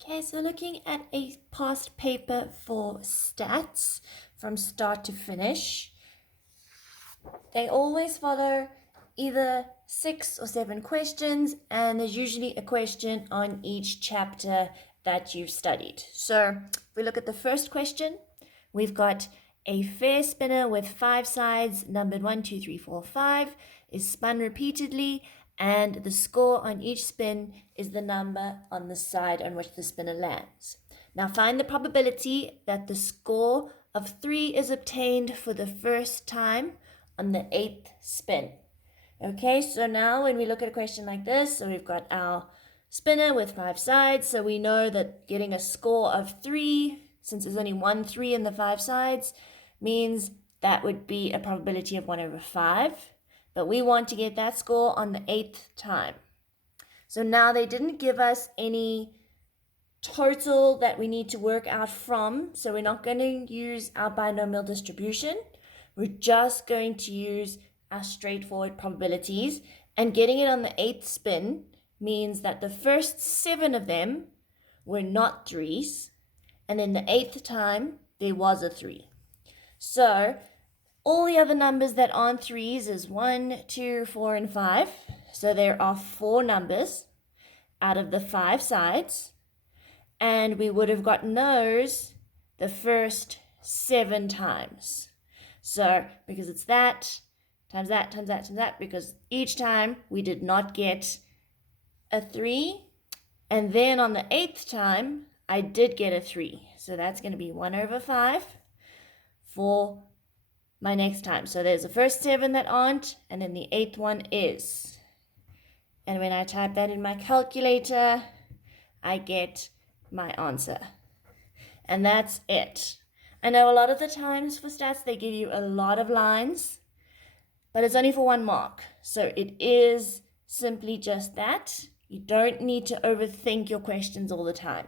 Okay, so looking at a past paper for stats from start to finish, they always follow either 6 or 7 questions, and there's usually a question on each chapter that you've studied. So if we look at the first question, we've got a fair spinner with 5 sides, numbered 1, 2, 3, 4, 5, is spun repeatedly, and the score on each spin is the number on the side on which the spinner lands. Now find the probability that the score of 3 is obtained for the first time on the 8th spin. Okay, so now when we look at a question like this, so we've got our spinner with 5 sides, so we know that getting a score of 3, since there's only one 3 in the 5 sides, means that would be a probability of 1 over 5. But we want to get that score on the 8th time. So now they didn't give us any total that we need to work out from, so we're not going to use our binomial distribution. We're just going to use our straightforward probabilities, and getting it on the 8th spin means that the first 7 of them were not 3s, and then the 8th time there was a 3. So all the other numbers that aren't 3s is 1, 2, 4, and 5. So there are 4 numbers out of the 5 sides, and we would have gotten those the first 7 times. So because it's that, times that, times that, times that, because each time we did not get a 3, and then on the 8th time, I did get a 3. So that's going to be 1 over 5 for my next time. So there's the first 7 that aren't, and then the 8th one is. And when I type that in my calculator, I get my answer. And that's it. I know a lot of the times for stats, they give you a lot of lines, but it's only for 1 mark. So it is simply just that. You don't need to overthink your questions all the time.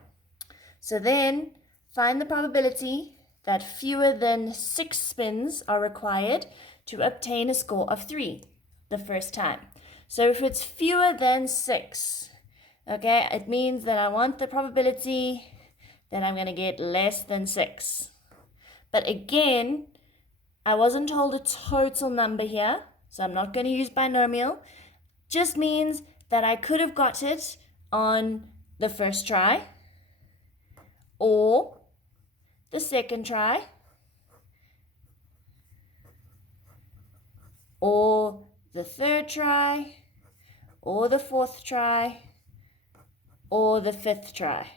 So then find the probability that fewer than 6 spins are required to obtain a score of 3 the first time. So if it's fewer than 6, okay, it means that I want the probability that I'm going to get less than 6. But again, I wasn't told a total number here, so I'm not going to use binomial. Just means that I could have got it on the first try, or the second try, or the third try, or the 4th try, or the 5th try.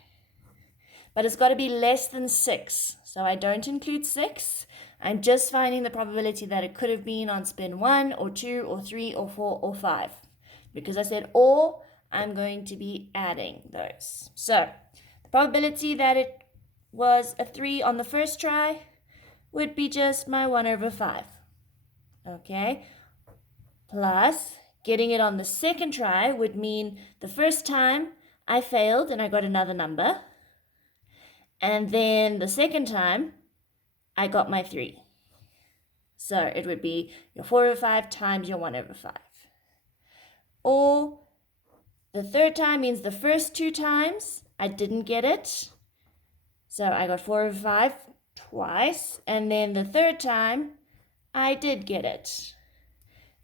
But it's got to be less than 6. So I don't include 6. I'm just finding the probability that it could have been on spin 1 or 2 or 3 or 4 or 5. Because I said or, I'm going to be adding those. So the probability that it was a 3 on the first try would be just my 1 over 5. Okay? Plus, getting it on the second try would mean the first time I failed and I got another number. And then the second time, I got my 3. So it would be your 4 over 5 times your 1 over 5. Or the third time means the first 2 times I didn't get it. So I got 4 over 5 twice. And then the third time, I did get it.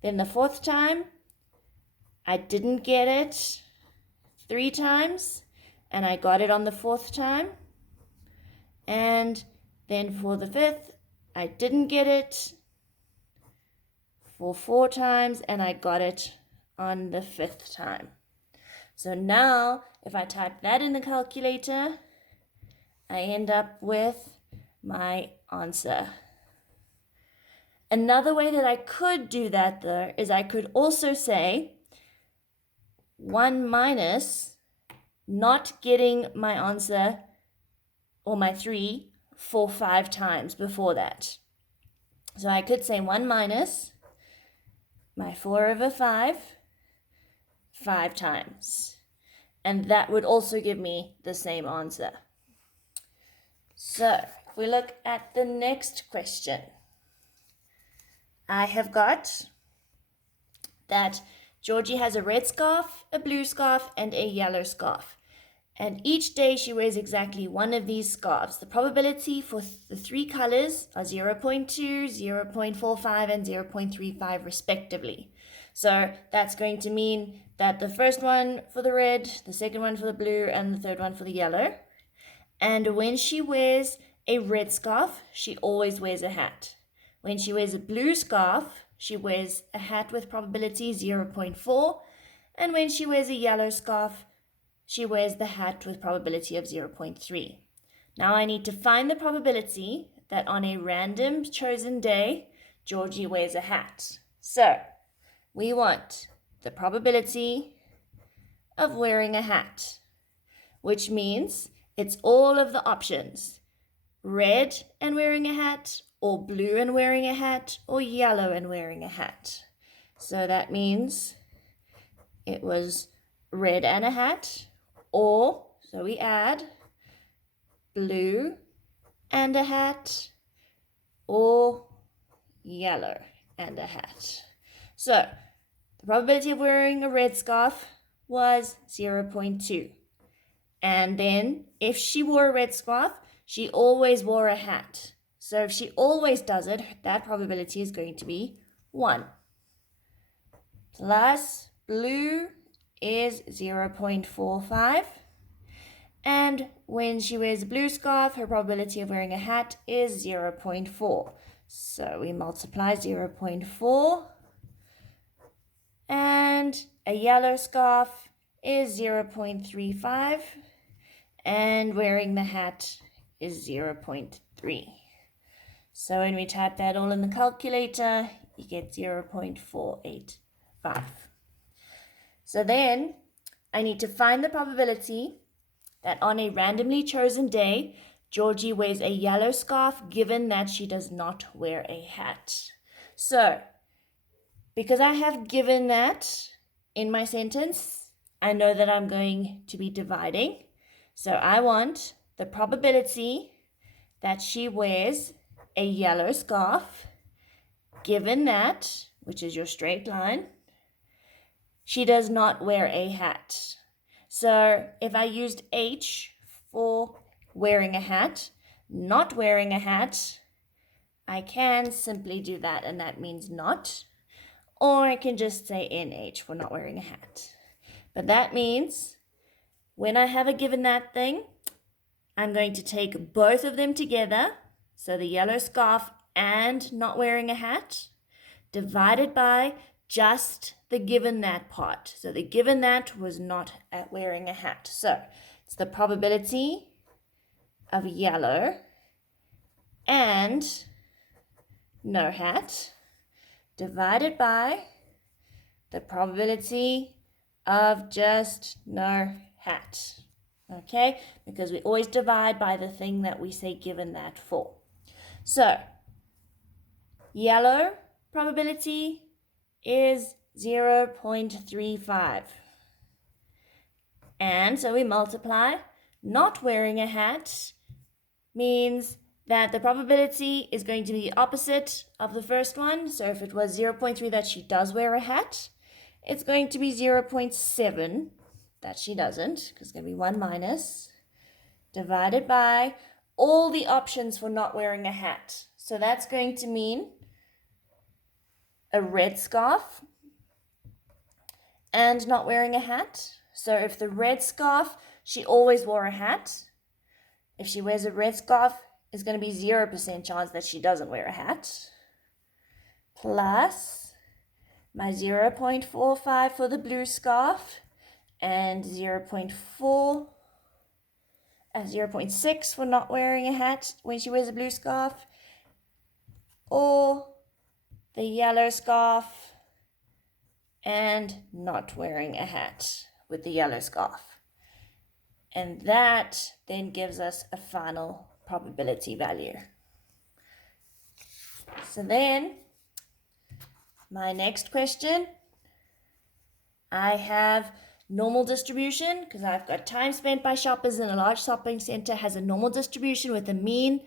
Then the 4th time, I didn't get it 3 times. And I got it on the 4th time. And then for the 5th, I didn't get it for 4 times, and I got it on the 5th time. So now, if I type that in the calculator, I end up with my answer. Another way that I could do that, though, is I could also say 1 minus not getting my answer or my 3 for 5 times before that. So I could say 1 minus my 4 over 5 times. And that would also give me the same answer. So if we look at the next question, I have got that Georgie has a red scarf, a blue scarf, and a yellow scarf. and each day she wears exactly one of these scarves. The probability for the three colors are 0.2, 0.45, and 0.35 respectively. So that's going to mean that the first one for the red, the second one for the blue, and the third one for the yellow. And when she wears a red scarf, she always wears a hat. When she wears a blue scarf, she wears a hat with probability 0.4. And when she wears a yellow scarf, she wears the hat with probability of 0.3. Now I need to find the probability that on a random chosen day, Georgie wears a hat. So we want the probability of wearing a hat, which means it's all of the options. Red and wearing a hat, or blue and wearing a hat, or yellow and wearing a hat. So that means it was red and a hat, or, so we add blue and a hat, or yellow and a hat. So the probability of wearing a red scarf was 0.2. And then if she wore a red scarf, she always wore a hat. So if she always does it, that probability is going to be 1. Plus blue is 0.45. And when she wears a blue scarf, her probability of wearing a hat is 0.4. So we multiply 0.4. And a yellow scarf is 0.35. And wearing the hat is 0.3. So when we type that all in the calculator, you get 0.485. So then I need to find the probability that on a randomly chosen day, Georgie wears a yellow scarf given that she does not wear a hat. So because I have given that in my sentence, I know that I'm going to be dividing. So I want the probability that she wears a yellow scarf, given that, which is your straight line, she does not wear a hat. So if I used H for wearing a hat, not wearing a hat, I can simply do that, and that means not. Or I can just say NH for not wearing a hat. But that means when I have a given that thing, I'm going to take both of them together, so the yellow scarf and not wearing a hat, divided by just the given that part. So the given that was not at wearing a hat. So it's the probability of yellow and no hat divided by the probability of just no hat. Okay, because we always divide by the thing that we say given that for. So yellow probability is 0.35. And so we multiply. Not wearing a hat means that the probability is going to be the opposite of the first one. So if it was 0.3 that she does wear a hat, it's going to be 0.7 that she doesn't, because it's going to be 1 minus, divided by all the options for not wearing a hat. So that's going to mean a red scarf and not wearing a hat. So if the red scarf, she always wore a hat. If she wears a red scarf, it's going to be 0% chance that she doesn't wear a hat. Plus my 0.45 for the blue scarf and 0.6 for not wearing a hat when she wears a blue scarf, or the yellow scarf and not wearing a hat with the yellow scarf. And that then gives us a final probability value. So then, my next question, I have normal distribution, because I've got time spent by shoppers in a large shopping center has a normal distribution with a mean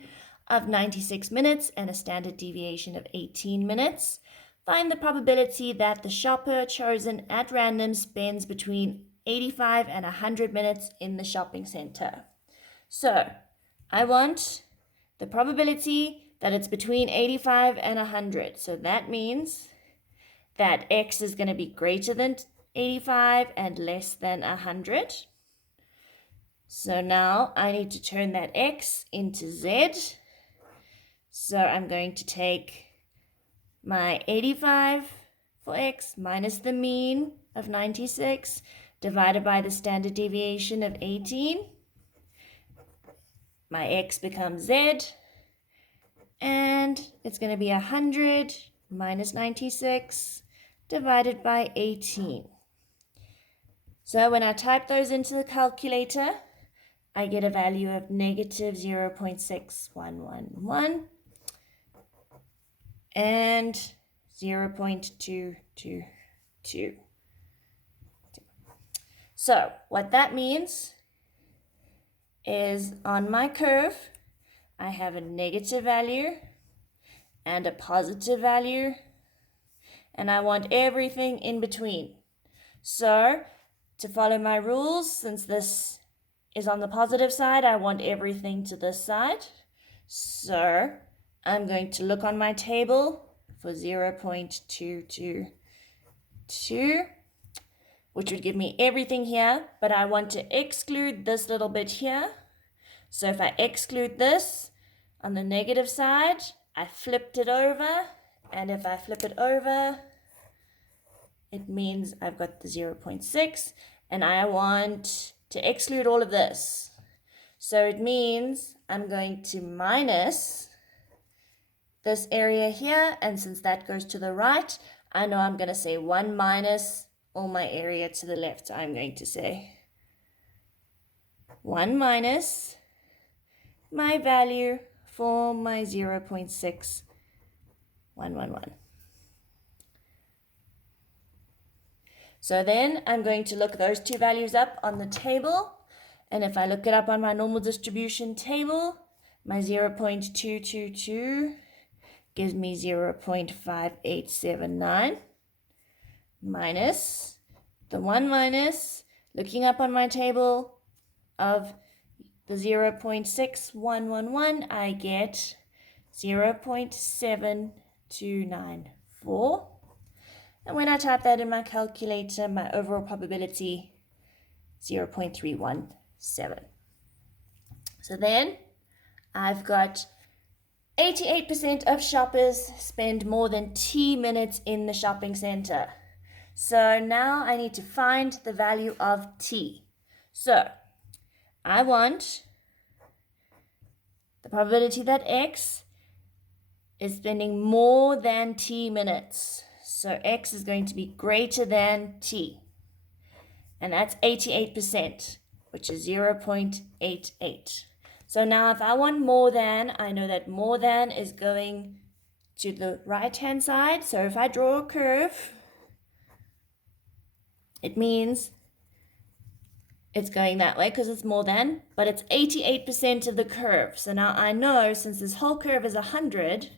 of 96 minutes and a standard deviation of 18 minutes. Find the probability that the shopper chosen at random spends between 85 and 100 minutes in the shopping center. So I want the probability that it's between 85 and 100. So that means that x is going to be greater than 85 and less than 100. So now I need to turn that x into z. So I'm going to take my 85 for x minus the mean of 96 divided by the standard deviation of 18. My x becomes z, and it's going to be 100 minus 96 divided by 18. So when I type those into the calculator, I get a value of negative 0.6111 and 0.222. So what that means is on my curve, I have a negative value and a positive value, and I want everything in between. So to follow my rules, since this is on the positive side, I want everything to this side. So I'm going to look on my table for 0.222, which would give me everything here, but I want to exclude this little bit here. So if I exclude this on the negative side, I flipped it over, and if I flip it over, it means I've got the 0.6, and I want to exclude all of this. So it means I'm going to minus this area here, and since that goes to the right, I know I'm going to say 1 minus all my area to the left. So I'm going to say 1 minus my value for my 0.6111. So then I'm going to look those two values up on the table, and if I look it up on my normal distribution table, my 0.222 gives me 0.5879 minus the 1 minus, looking up on my table of the 0.6111, I get 0.7294. And when I type that in my calculator, my overall probability, 0.317. So then I've got 88% of shoppers spend more than T minutes in the shopping center. So now I need to find the value of T. So I want the probability that X is spending more than T minutes. So X is going to be greater than T. And that's 88%, which is 0.88. So now if I want more than, I know that more than is going to the right-hand side. So if I draw a curve, it means it's going that way because it's more than, but it's 88% of the curve. So now I know since this whole curve is 100,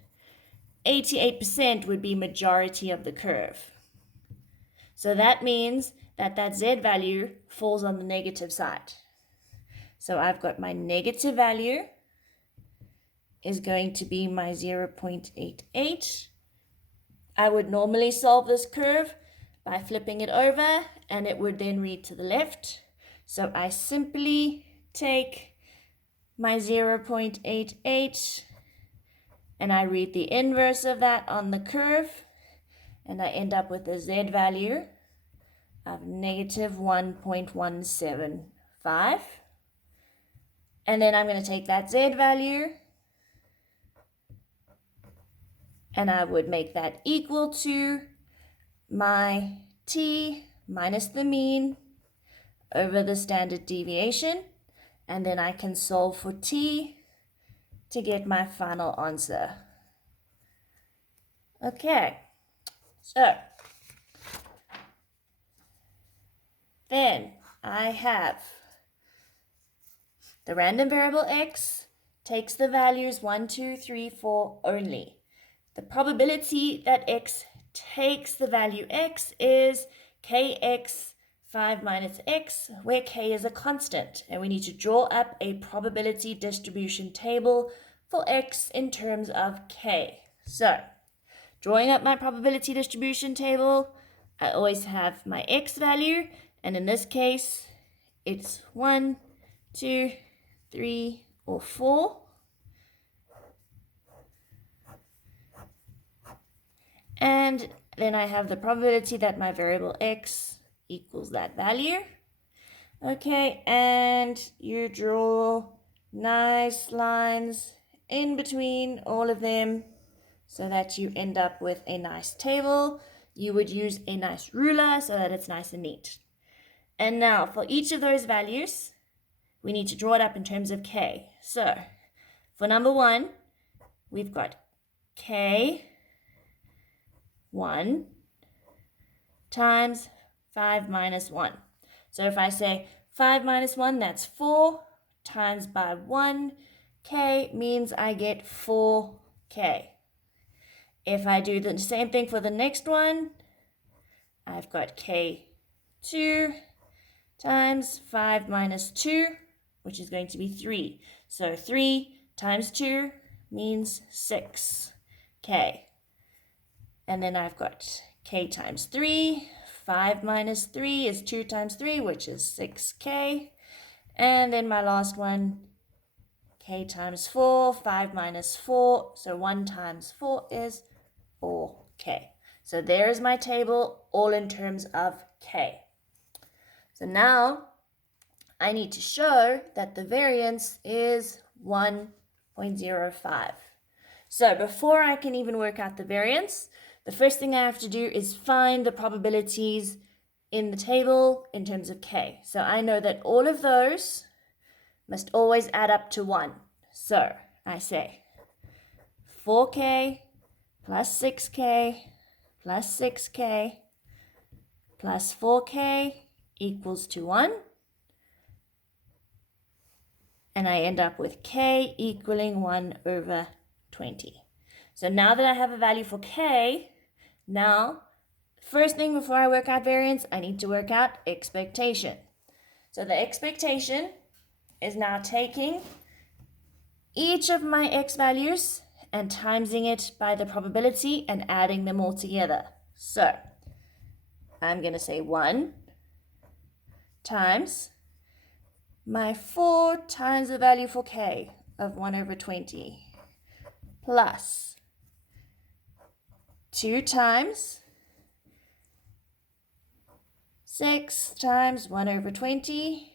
88% would be majority of the curve. So that means that that Z value falls on the negative side. So I've got my negative value is going to be my 0.88. I would normally solve this curve by flipping it over, and it would then read to the left. So I simply take my 0.88 and I read the inverse of that on the curve, and I end up with a Z value of negative 1.175. And then I'm going to take that Z value and I would make that equal to my T minus the mean over the standard deviation. And then I can solve for T to get my final answer. Okay, so then I have the random variable X takes the values 1, 2, 3, 4 only. The probability that X takes the value X is Kx 5 minus x, where k is a constant, and we need to draw up a probability distribution table for x in terms of k. So, drawing up my probability distribution table, I always have my x value, and in this case, it's 1, 2, 3, or 4. And then I have the probability that my variable x equals that value. Okay, and you draw nice lines in between all of them so that you end up with a nice table. You would use a nice ruler so that it's nice and neat. And now for each of those values, we need to draw it up in terms of k. So for number 1, we've got k 1 times 5 minus 1. So if I say 5 minus 1, that's 4 times by 1. K means I get 4k. If I do the same thing for the next one, I've got k2 times 5 minus 2, which is going to be 3. So 3 times 2 means 6k. And then I've got k times 3. 5 minus 3 is 2 times 3, which is 6k. And then my last one, k times 4. 5 minus 4, so 1 times 4 is 4k. So there's my table, all in terms of k. So now I need to show that the variance is 1.05. So before I can even work out the variance, the first thing I have to do is find the probabilities in the table in terms of k. So I know that all of those must always add up to 1. So I say 4k plus 6k plus 6k plus 4k equals to 1. And I end up with k equaling 1 over 20. So now that I have a value for k, now, first thing before I work out variance, I need to work out expectation. So the expectation is now taking each of my x values and timesing it by the probability and adding them all together. So I'm going to say 1 times my 4 times the value for k of 1 over 20 plus 2 times 6 times 1 over 20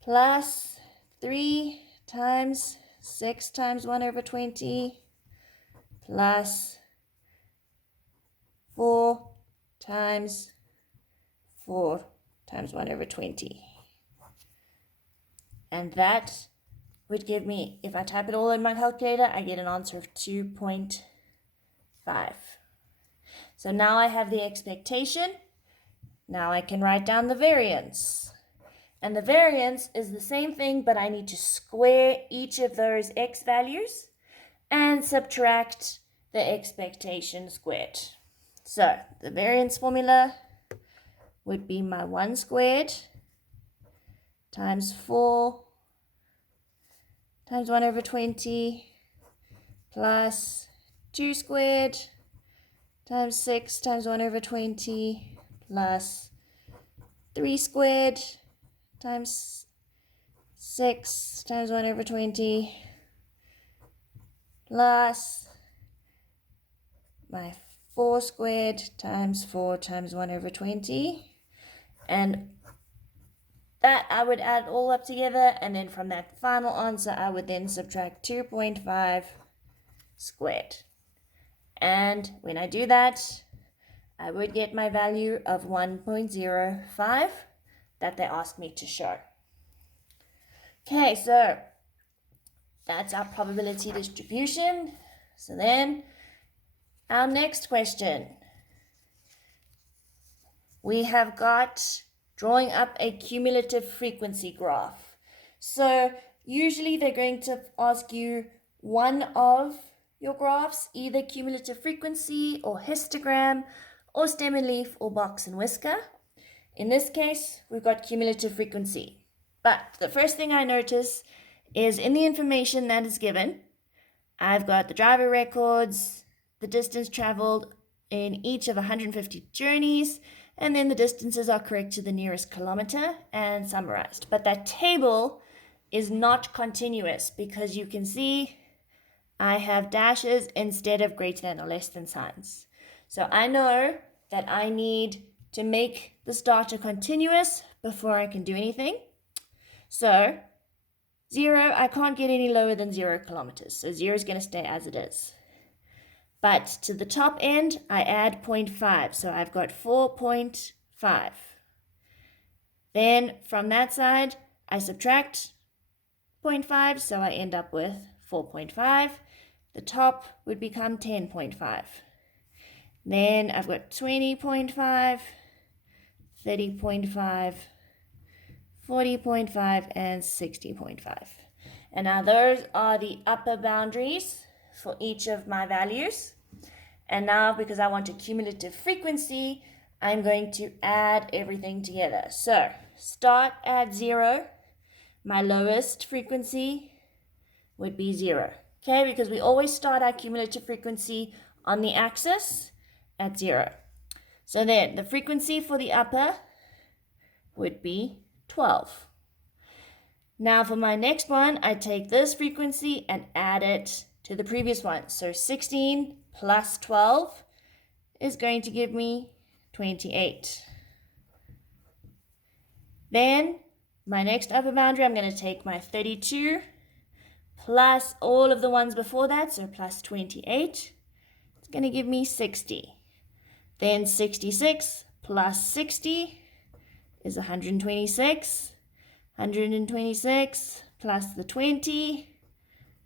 plus 3 times 6 times 1 over 20 plus 4 times 4 times 1 over 20. And that would give me, if I type it all in my calculator, I get an answer of 2.5. So now I have the expectation. Now I can write down the variance. And the variance is the same thing, but I need to square each of those x values and subtract the expectation squared. So the variance formula would be my 1 squared times 4 times 1 over 20 plus 2 squared times 6 times 1 over 20 plus 3 squared times 6 times 1 over 20 plus my 4 squared times 4 times 1 over 20. And that I would add all up together, and then from that final answer I would then subtract 2.5 squared. And when I do that, I would get my value of 1.05 that they asked me to show. Okay, so that's our probability distribution. So then our next question, we have got drawing up a cumulative frequency graph. So usually they're going to ask you one of your graphs, either cumulative frequency or histogram or stem and leaf or box and whisker. in this case, we've got cumulative frequency. But the first thing I notice is in the information that is given, I've got the driver records, the distance traveled in each of 150 journeys, and then the distances are correct to the nearest kilometer and summarized. But that table is not continuous because you can see I have dashes instead of greater than or less than signs. So I know that I need to make the starter continuous before I can do anything. So 0, I can't get any lower than 0 kilometers. So 0 is going to stay as it is. But to the top end, I add 0.5. So I've got 4.5. Then from that side, I subtract 0.5. So I end up with 4.5. The top would become 10.5. Then I've got 20.5, 30.5, 40.5, and 60.5. And now those are the upper boundaries for each of my values. And now because I want a cumulative frequency, I'm going to add everything together. So start at 0. My lowest frequency would be 0. Okay, because we always start our cumulative frequency on the axis at 0. So then the frequency for the upper would be 12. Now for my next one, I take this frequency and add it to the previous one. So 16 plus 12 is going to give me 28. Then my next upper boundary, I'm going to take my 32 plus all of the ones before that, so plus 28. It's going to give me 60. Then 66 plus 60 is 126. 126 plus the 20,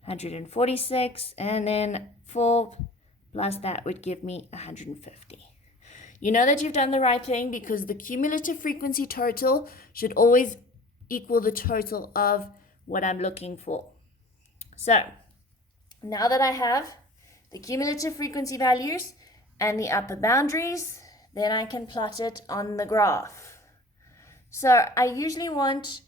146, and then 4 plus that would give me 150. You know that you've done the right thing because the cumulative frequency total should always equal the total of what I'm looking for. So now that I have the cumulative frequency values and the upper boundaries, then I can plot it on the graph. So I usually want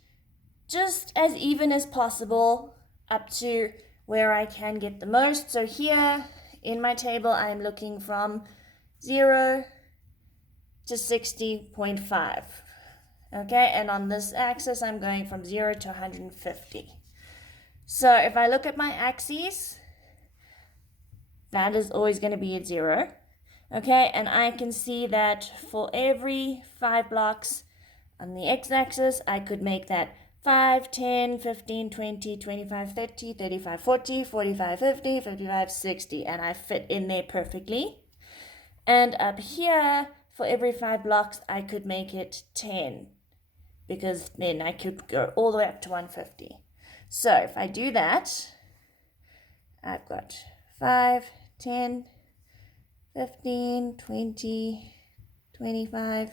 just as even as possible up to where I can get the most. So here in my table, I'm looking from 0 to 60.5. Okay, and on this axis, I'm going from 0 to 150. So if I look at my axes, that is always going to be at 0. Okay, and I can see that for every 5 blocks on the x-axis, I could make that 5, 10, 15, 20, 25, 30, 35, 40, 45, 50, 55, 60, and I fit in there perfectly. And up here, for every 5 blocks, I could make it 10, because then I could go all the way up to 150. So if I do that, I've got 5, 10, 15, 20, 25,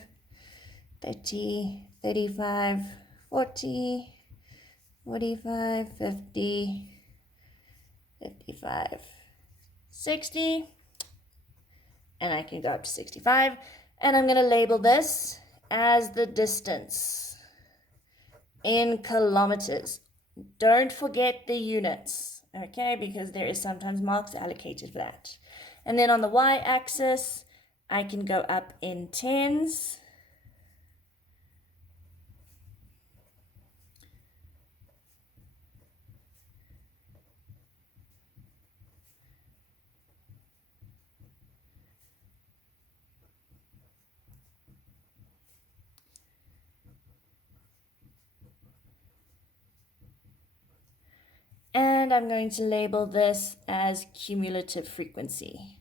30, 35, 40, 45, 50, 55, 60, and I can go up to 65, and I'm going to label this as the distance in kilometers. Don't forget the units, okay, because there is sometimes marks allocated for that. And then on the y-axis, I can go up in tens, and I'm going to label this as cumulative frequency.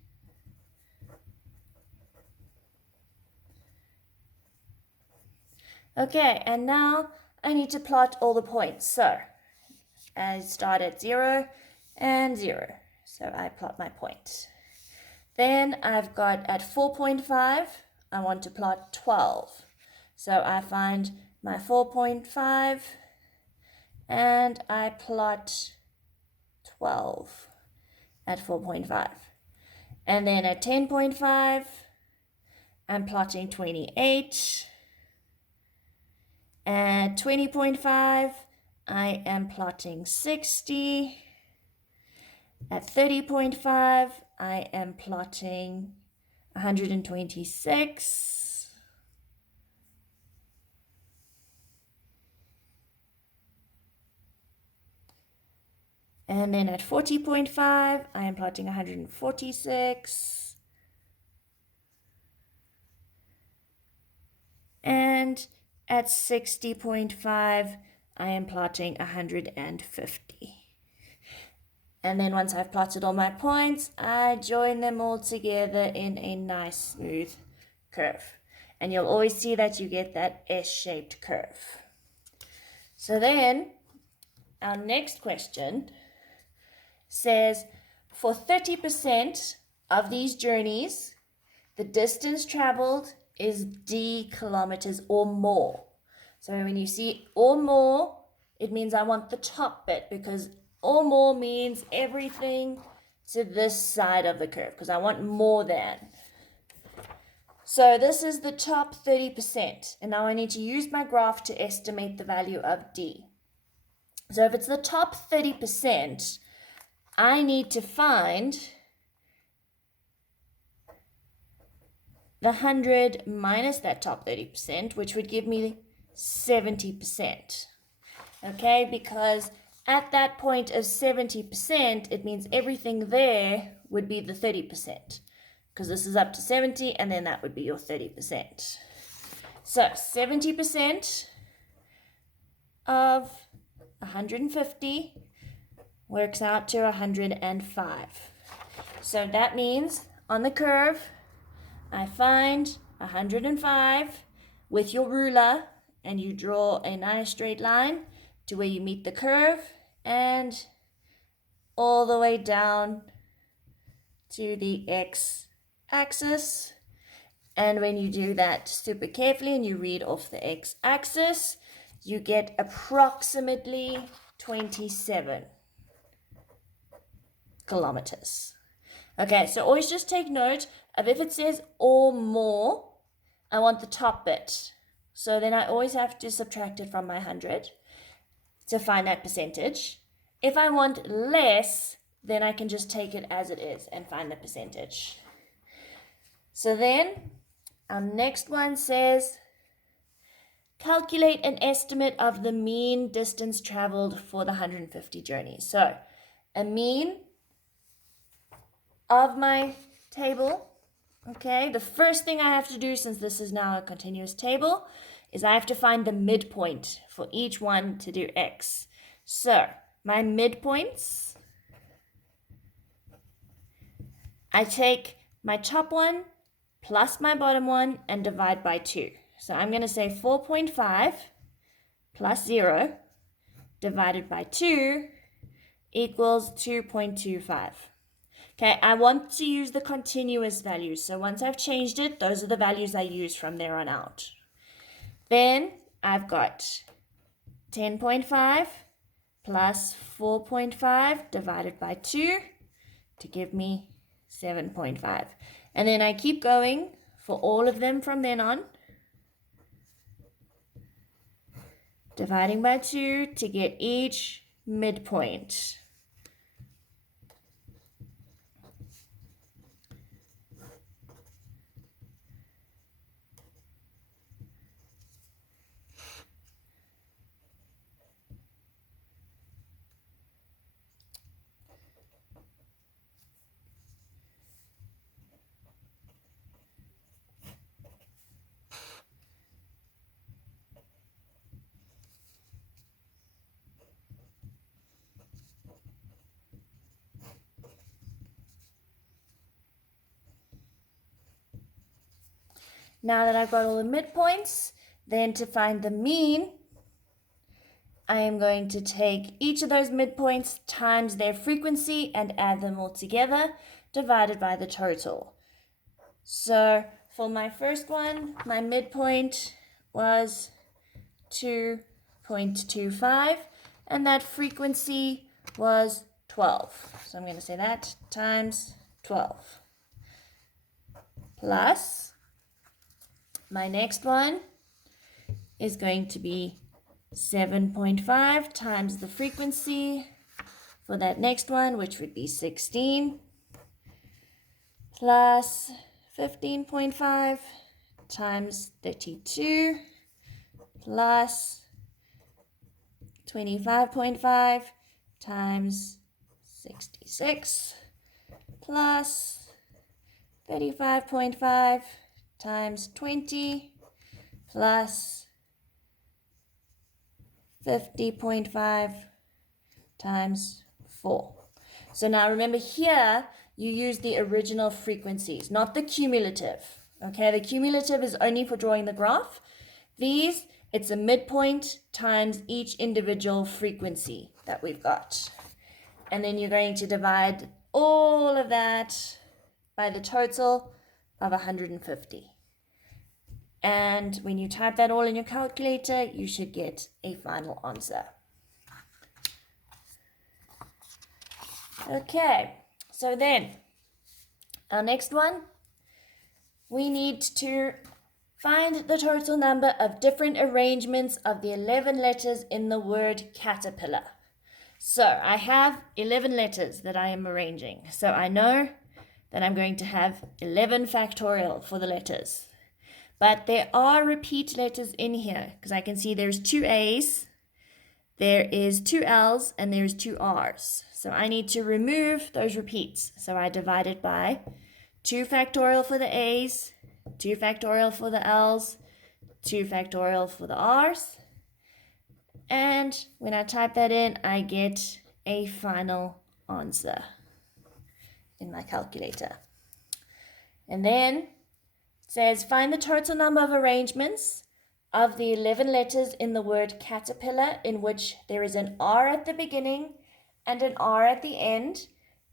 Okay, and now I need to plot all the points. So I start at 0 and 0. So I plot my point. Then I've got at 4.5, I want to plot 12. So I find my 4.5 and I plot 12 at 4.5. And then at 10.5, I'm plotting 28. At 20.5, I am plotting 60. At 30.5, I am plotting 126. And then at 40.5, I am plotting 146. And at 60.5, I am plotting 150. And then once I've plotted all my points, I join them all together in a nice smooth curve. And you'll always see that you get that S-shaped curve. So then, our next question says, for 30% of these journeys, the distance traveled is d kilometers or more. So when you see or more, it means I want the top bit, because or more means everything to this side of the curve, because I want more than. So this is the top 30%, and now I need to use my graph to estimate the value of d. So if it's the top 30%, I need to find the 100 minus that top 30%, which would give me 70%. Okay, because at that point of 70%, it means everything there would be the 30%. Because this is up to 70, and then that would be your 30%. So 70% of 150 works out to 105. So that means on the curve, I find 105 with your ruler, and you draw a nice straight line to where you meet the curve and all the way down to the x-axis. And when you do that super carefully and you read off the x-axis, you get approximately 27 kilometers. Okay, so always just take note of if it says or more, I want the top bit. So then I always have to subtract it from my 100 to find that percentage. If I want less, then I can just take it as it is and find the percentage. So then our next one says, calculate an estimate of the mean distance traveled for the 150 journeys. So a mean of my table, okay, the first thing I have to do, since this is now a continuous table, is I have to find the midpoint for each one to do x. So my midpoints, I take my top one plus my bottom one and divide by 2. So I'm going to say 4.5 plus 0 divided by 2 equals 2.25. Okay, I want to use the continuous values. So once I've changed it, those are the values I use from there on out. Then I've got 10.5 plus 4.5 divided by 2 to give me 7.5. And then I keep going for all of them from then on, dividing by 2 to get each midpoint. Now that I've got all the midpoints, then to find the mean, I am going to take each of those midpoints times their frequency and add them all together, divided by the total. So for my first one, my midpoint was 2.25, and that frequency was 12. So I'm going to say that times 12 plus my next one is going to be 7.5 times the frequency for that next one, which would be 16, plus 15.5 times 32, plus 25.5 times 66, plus 35.5 times 20, plus 50.5 times 4. So now remember here, you use the original frequencies, not the cumulative. Okay, the cumulative is only for drawing the graph. These, it's a midpoint times each individual frequency that we've got. And then you're going to divide all of that by the total of 150. And when you type that all in your calculator, you should get a final answer. Okay, so then our next one, we need to find the total number of different arrangements of the 11 letters in the word caterpillar. So I have 11 letters that I am arranging. So I know that I'm going to have 11 factorial for the letters. But there are repeat letters in here because I can see there's 2 A's, there is 2 L's, and there's 2 R's. So I need to remove those repeats. So I divide it by 2 factorial for the A's, 2 factorial for the L's, 2 factorial for the R's. And when I type that in, I get a final answer in my calculator. And then it says find the total number of arrangements of the 11 letters in the word caterpillar in which there is an R at the beginning and an R at the end,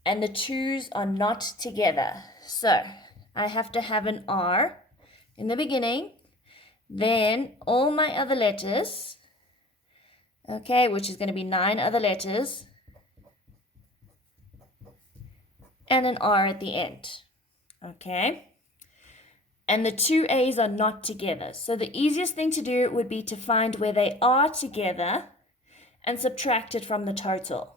and the twos are not together. So I have to have an R in the beginning, then all my other letters, okay, which is going to be 9 other letters, and an R at the end, okay? And the 2 A's are not together. So the easiest thing to do would be to find where they are together and subtract it from the total.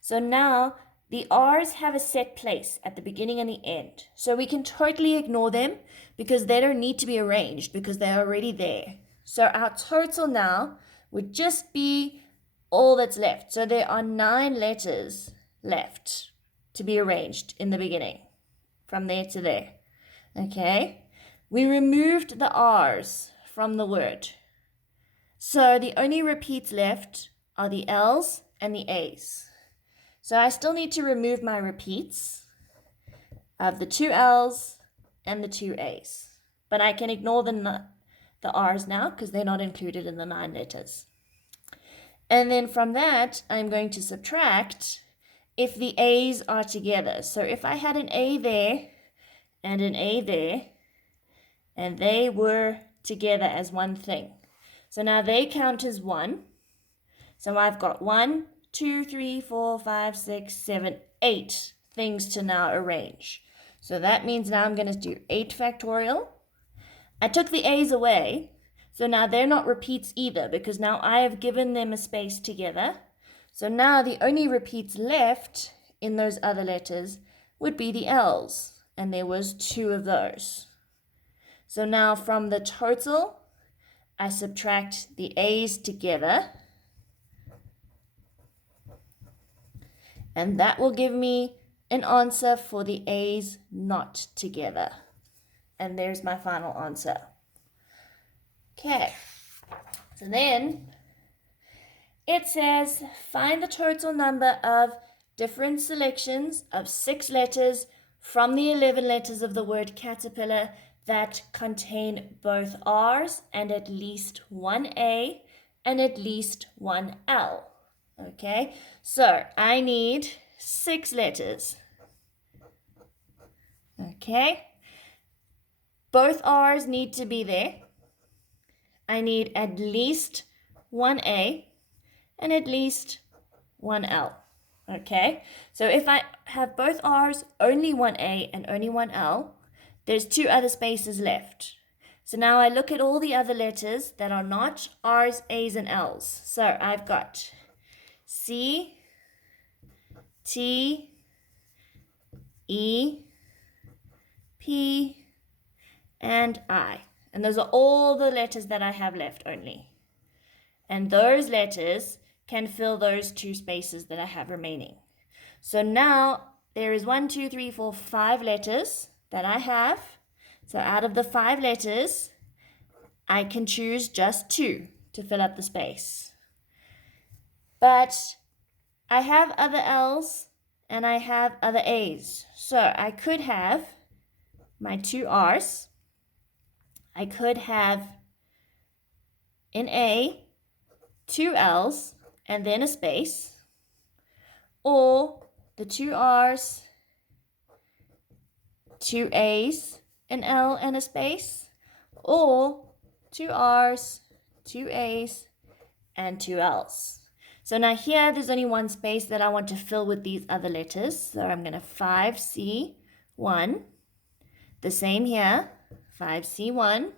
So now the R's have a set place at the beginning and the end. So we can totally ignore them because they don't need to be arranged because they're already there. So our total now would just be all that's left. So there are 9 letters left to be arranged in the beginning, from there to there. Okay, we removed the R's from the word. So the only repeats left are the L's and the A's. So I still need to remove my repeats of the 2 L's and the 2 A's. But I can ignore the R's now because they're not included in the 9 letters. And then from that, I'm going to subtract if the A's are together. So if I had an A there and an A there, and they were together as one thing. So now they count as 1. So I've got 1, 2, 3, 4, 5, 6, 7, 8 things to now arrange. So that means now I'm going to do 8 factorial. I took the A's away, so now they're not repeats either because now I have given them a space together. So now the only repeats left in those other letters would be the L's, and there was 2 of those. So now from the total, I subtract the A's together, and that will give me an answer for the A's not together. And there's my final answer. Okay, so then it says find the total number of different selections of 6 letters from the 11 letters of the word caterpillar that contain both R's and at least 1 A and at least 1 L. Okay, so I need 6 letters. Okay, both R's need to be there. I need at least 1 A and at least 1 L. Okay, so if I have both R's, only 1 A and only 1 L, there's 2 other spaces left. So now I look at all the other letters that are not R's, A's, and L's. So I've got C, T, E, P, and I. And those are all the letters that I have left only. And those letters can fill those 2 spaces that I have remaining. So now there is 1, 2, 3, 4, 5 letters that I have. So out of the 5 letters, I can choose just 2 to fill up the space. But I have other L's and I have other A's. So I could have my 2 R's. I could have an A, 2 L's, and then a space. Or the 2 R's, 2 A's, an L, and a space. Or 2 R's, 2 A's, and 2 L's. So now here, there's only 1 space that I want to fill with these other letters. So I'm going to 5C1. The same here, 5C1.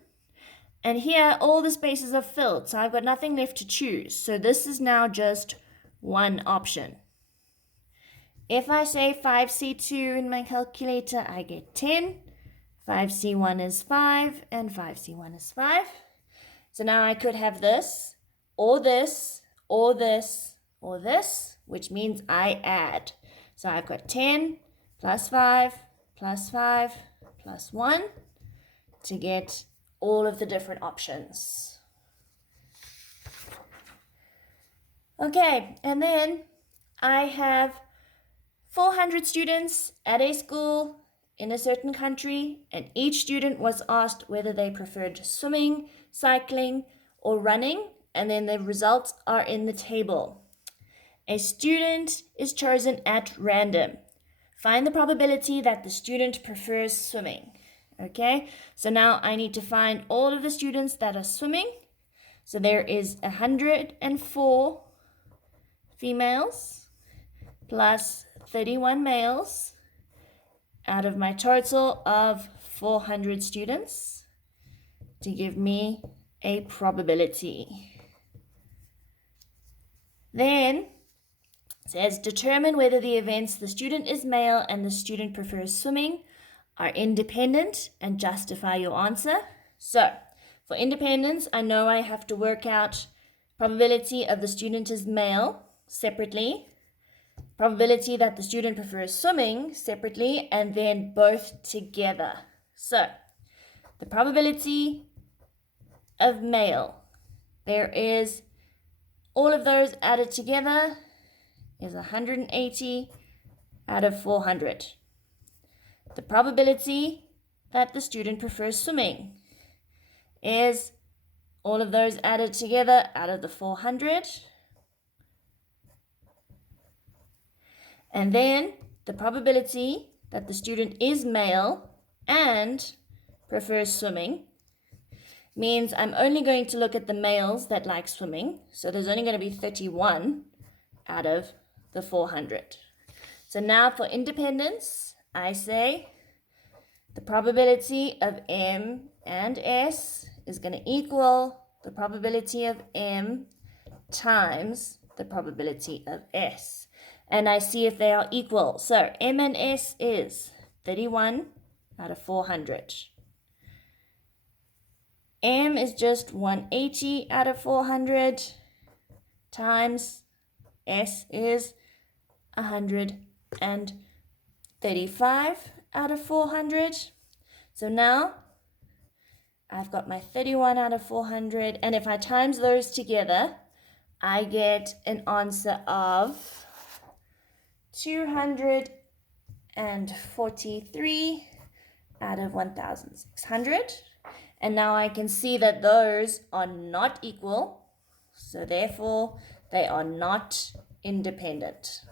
And here, all the spaces are filled. So I've got nothing left to choose. So this is now just 1 option. If I say 5C2 in my calculator, I get 10. 5C1 is 5, and 5C1 is 5. So now I could have this, or this, or this, or this, which means I add. So I've got 10 plus 5 plus 5 plus 1 to get all of the different options. Okay, and then I have 400 students at a school in a certain country, and each student was asked whether they preferred swimming, cycling, or running, and then the results are in the table. A student is chosen at random. Find the probability that the student prefers swimming. Okay, so now I need to find all of the students that are swimming. So there is 104 females plus 31 males out of my total of 400 students to give me a probability. Then it says determine whether the events the student is male and the student prefers swimming are independent and justify your answer. So for independence, I know I have to work out probability of the student is male separately, probability that the student prefers swimming separately, and then both together. So the probability of male, there is all of those added together is 180 out of 400. The probability that the student prefers swimming is all of those added together out of the 400. And then the probability that the student is male and prefers swimming means I'm only going to look at the males that like swimming. So there's only going to be 31 out of the 400. So now for independence, I say the probability of M and S is going to equal the probability of M times the probability of S. And I see if they are equal. So M and S is 31 out of 400. M is just 180 out of 400 times S is 135 out of 400. So now I've got my 31 out of 400, and if I times those together, I get an answer of 243 out of 1,600. And now I can see that those are not equal, so therefore they are not independent.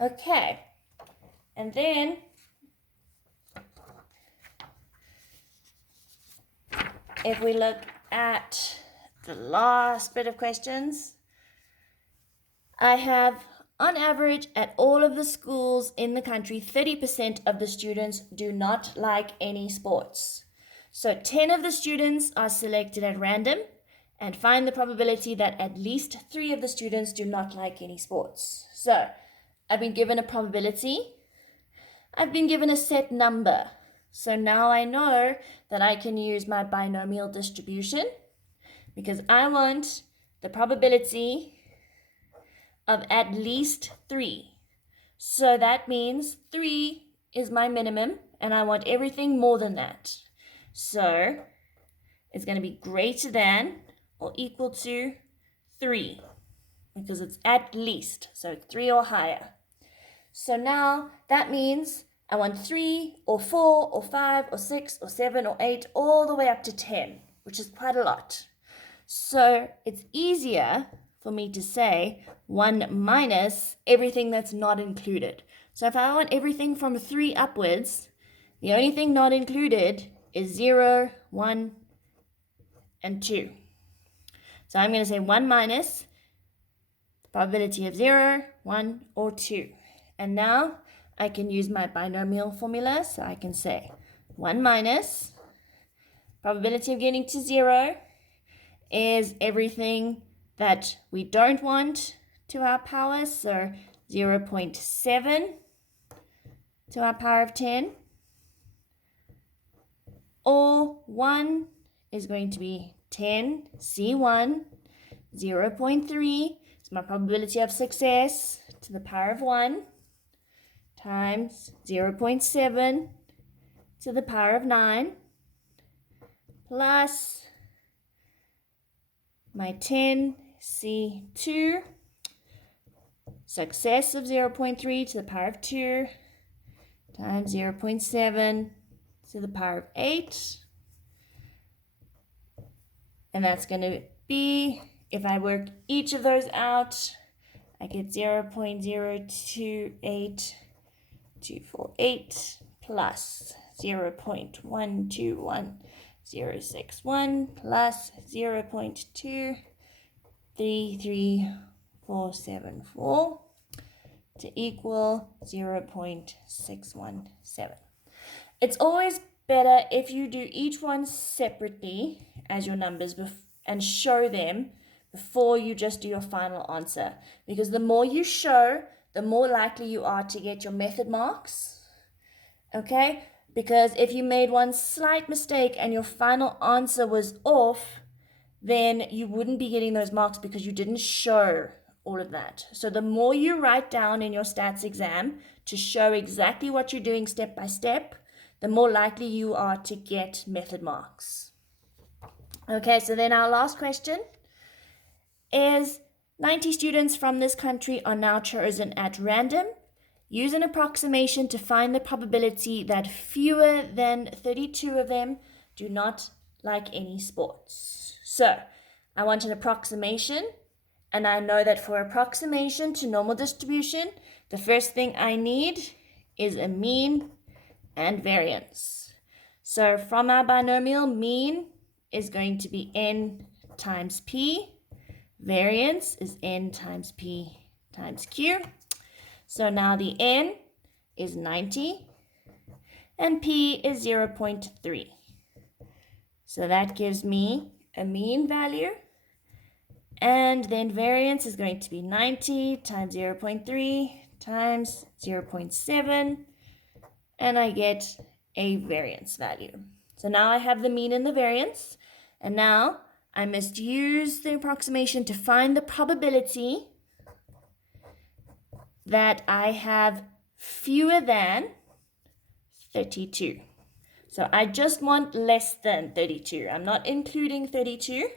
Okay, and then if we look at the last bit of questions, I have On average, at all of the schools in the country, 30% of the students do not like any sports. So 10 of the students are selected at random, and find the probability that at least 3 of the students do not like any sports. So I've been given a probability. I've been given a set number. So now I know that I can use my binomial distribution because I want the probability of at least 3. So that means 3 is my minimum and I want everything more than that. So it's going to be greater than or equal to 3 because it's at least, so 3 or higher. So now that means I want 3 or 4 or 5 or 6 or 7 or 8 all the way up to 10, which is quite a lot. So it's easier for me to say 1 minus everything that's not included. So if I want everything from 3 upwards, the only thing not included is 0, 1, and 2. So I'm going to say 1 minus the probability of 0, 1, or 2. And now I can use my binomial formula. So I can say 1 minus probability of getting to 0 is everything that we don't want to our power. So 0.7 to our power of 10. Or 1 is going to be 10 C1, 0.3 is my probability of success to the power of 1 times 0.7 to the power of 9 plus my 10 C2, success of 0.3 to the power of 2 times 0.7 to the power of 8. And that's going to be, if I work each of those out, I get 0.028248 plus 0.121061 plus 0.233474 to equal 0.617. It's always better if you do each one separately as your numbers and show them before you just do your final answer. Because the more you show, the more likely you are to get your method marks. Okay? Because if you made one slight mistake and your final answer was off, then you wouldn't be getting those marks because you didn't show all of that. So the more you write down in your stats exam to show exactly what you're doing step by step, the more likely you are to get method marks. Okay, so then our last question is 90 students from this country are now chosen at random. Use an approximation to find the probability that fewer than 32 of them do not like any sports. So I want an approximation, and I know that for approximation to normal distribution, the first thing I need is a mean and variance. So from our binomial, mean is going to be n times p. Variance is n times p times q. So now the n is 90 and p is 0.3. So that gives me a mean value. And then variance is going to be 90 times 0.3 times 0.7. And I get a variance value. So now I have the mean and the variance. And now I must use the approximation to find the probability that I have fewer than 32. So I just want less than 32. I'm not including 32.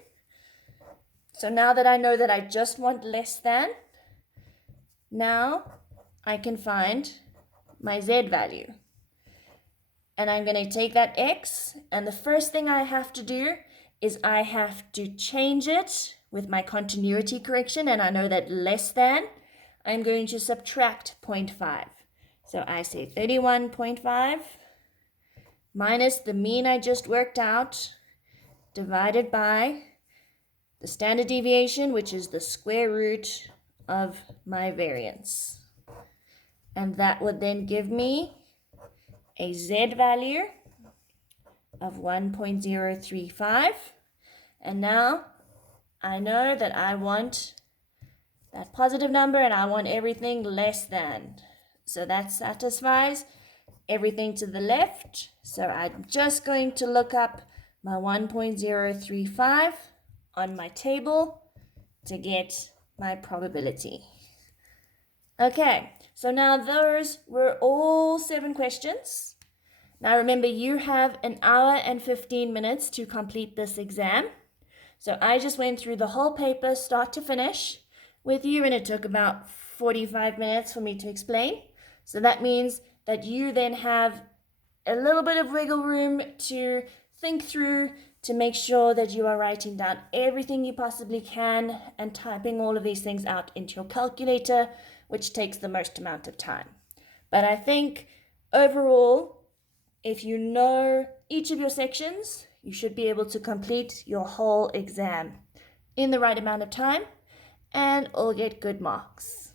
So now that I know that I just want less than, now I can find my z value. And I'm going to take that x, and the first thing I have to do is I have to change it with my continuity correction, and I know that less than, I'm going to subtract 0.5. So I say 31.5 minus the mean I just worked out, divided by the standard deviation, which is the square root of my variance. And that would then give me a Z value of 1.035. And now I know that I want that positive number and I want everything less than. So that satisfies everything to the left. So I'm just going to look up my 1.035 on my table to get my probability. Okay, so now those were all 7 questions. Now remember, you have 1 hour and 15 minutes to complete this exam. So I just went through the whole paper, start to finish, with you, and it took about 45 minutes for me to explain. So that means that you then have a little bit of wiggle room to think through, to make sure that you are writing down everything you possibly can and typing all of these things out into your calculator, which takes the most amount of time. But I think overall, if you know each of your sections, you should be able to complete your whole exam in the right amount of time and all get good marks.